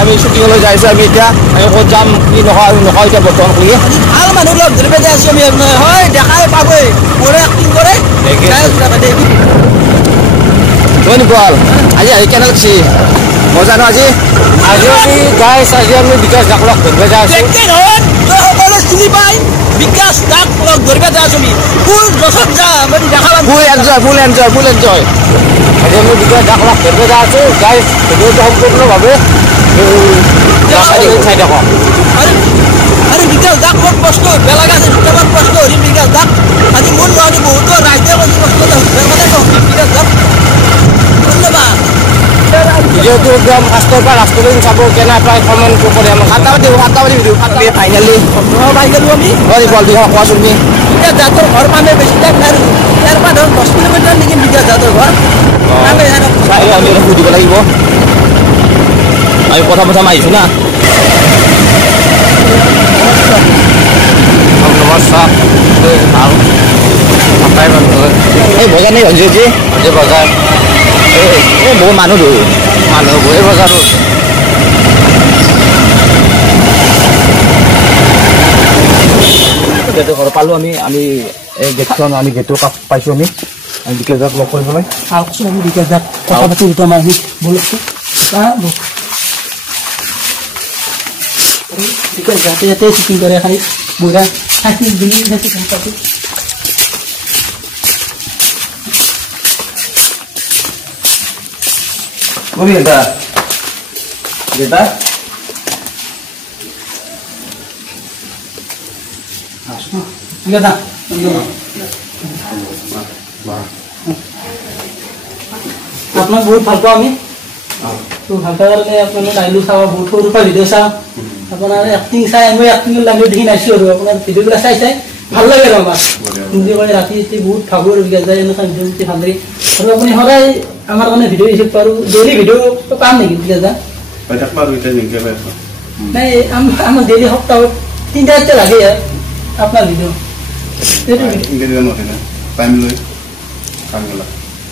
আমি শ্বুটিঙলৈ যাই আছোঁ। আমি এতিয়া আমি ক'ত যাম কি নহয় এতিয়া বৰ্তমান কৰি ভাল মানুহ লগ ধৰিব যাই আছোঁ আমি হয় দেখাই পাবই কৰে এক্টিং কৰে বল আজি আহি কেনে লাগছি মজা ন আজি আমি গাইছ আজি আমি বিকাশ দাক লগ ধৰিব যাই আছোঁ। সকলো চিনি পাই বিকাশ দাক লগ ধৰিব যাই আছোঁ আমি ফুল গছত যাম দেখা পাম ফুল এনজয় আজি আমি বিকাশ দাক লগ ধৰিব যাই আছোঁ। গাইছ ভিডিঅ'টো সম্পূৰ্ণভাৱে চাই দেখক আৰু বিকাশ দাক মোক প্ৰশ্ন সুধিব লগা আছে দুটামান প্ৰশ্ন সুধিম বিকাশ দাক আজি মোৰ নোৱাৰি বহুতো ৰাইজে প্ৰশ্ন বিকাশ দাক ধন্যবাদ। ভিডিঅ'টো একদম ফাৰ্ষ্টৰ পৰা লাষ্টলৈ চাব কেনে পায় কমেণ্টটো কৰি আমাক সাতটা বাজি ফাইনেলি পাই গ'লোঁ আমি বল দিয়ক কোৱাচোন তুমি বিকাশ দাঁতৰ ঘৰ পামে বেছি টাইম নাই ইয়াৰ পৰা ধৰক 10 কিলোমিটাৰ নেকি বিকাশ দাঁতৰ ঘৰ আমি সুধিব লাগিব। আমি প্ৰথম আহিছোঁ না নমস্কাৰ ভাল এই বজাৰ নে ৰঞ্জিত আজি বজাৰ এই বহুত মানুহ বহে বজাৰত গেটৰ ঘৰ পালোঁ আমি এই গেটখন আমি গেটৰ কাষ পাইছোঁ আমি বিকাশ দাক লগ কৰিবলৈ আহকচোন আমি বিকাশ দাক কথা পাতি দুটাম আহি বলকচোন বিকাশ দাতে ইয়াতে শ্বুটিং কৰে খাই বুঢ়া থাকি বুলি পাতি Muy bien, ¿está? বিকাশ দা আপোনাক বহুত ভাল পাওঁ আমি তো ভাল পোৱাৰ কাৰণে আপোনাৰ ডাইলগ চাওঁ বহুত সৰুৰ পৰা ভিডিঅ' চাওঁ আপোনাৰ এক্টিং চাই আমি এক্টিঙৰ লাইনত দেখি নাইছোঁ আৰু আপোনাৰ ভিডিঅ'বিলাক চাই ভাল লাগে আৰু আমাৰ হিন্দী কৰি ৰাতি বহুত ভাবোঁ আৰু বিকাশ দাই এনেকুৱা ভিডিঅ' ভাল লাগে আৰু আপুনি সদায় আমাৰ কাৰণে ভিডিঅ' ৰিচিভ পাৰোঁ ডেইলি ভিডিঅ' পাম নেকি বিকাশ দা নাই আমাৰ ডেইলি সপ্তাহত 3-4টা লাগে আপোনাৰ ভিডিঅ'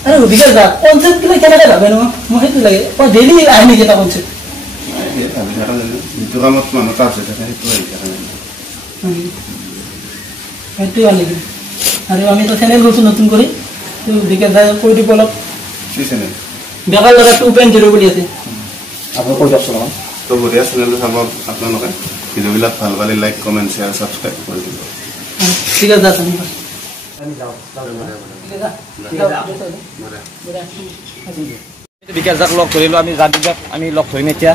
আৰু বিকাশ দা কনচেপ্টবিলাক কেনেকৈ ভাবে ন মই সেইটো লাগে ডেইলি আহে নেকি এটা কনচেপ্ট সেইটোৱে ভাল নেকি আৰু আমিতো চেনেল গৈছোঁ নতুন কৰি বিকাশ দা কৈ দিব অলপ বেকাৰ ল'ৰা 2.0 বুলি আছে আপোনাক কৈ দিয়কচোন তো বঢ়িয়া চেনেলটো চাব আপোনালোকে ভিডিঅ'বিলাক ভাল পালে লাইক কমেণ্ট শ্বেয়াৰ ছাবস্ক্ৰাইব কৰি দিব ঠিক আছে বিকাশ দাক লগ ধৰিলোঁ আমি জাতিজাক আমি লগ ধৰিম এতিয়া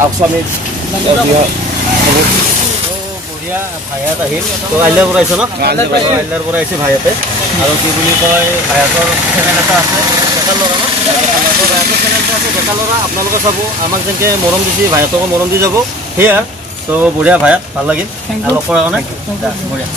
আহকচোন আমি বঢ়িয়া ভাইয়াত আহিল তো আইলাৰ পৰা আহিছে ন আইলাৰ পৰা আহিছে ভাইয়াতে আৰু কি বুলি কয় ভাইয়াতৰ চেনেল এটা আছে ডেকা ল'ৰা ন ভাইয়াতৰ চেনেলটো আছে ডেকা ল'ৰা আপোনালোকে চাব আমাক যেনেকৈ মৰম দিছে ভাইয়াতকো মৰম দি যাব সেয়া তো বঢ়িয়া ভাইয়াত ভাল লাগিল লগ কৰাৰ কাৰণে বঢ়িয়া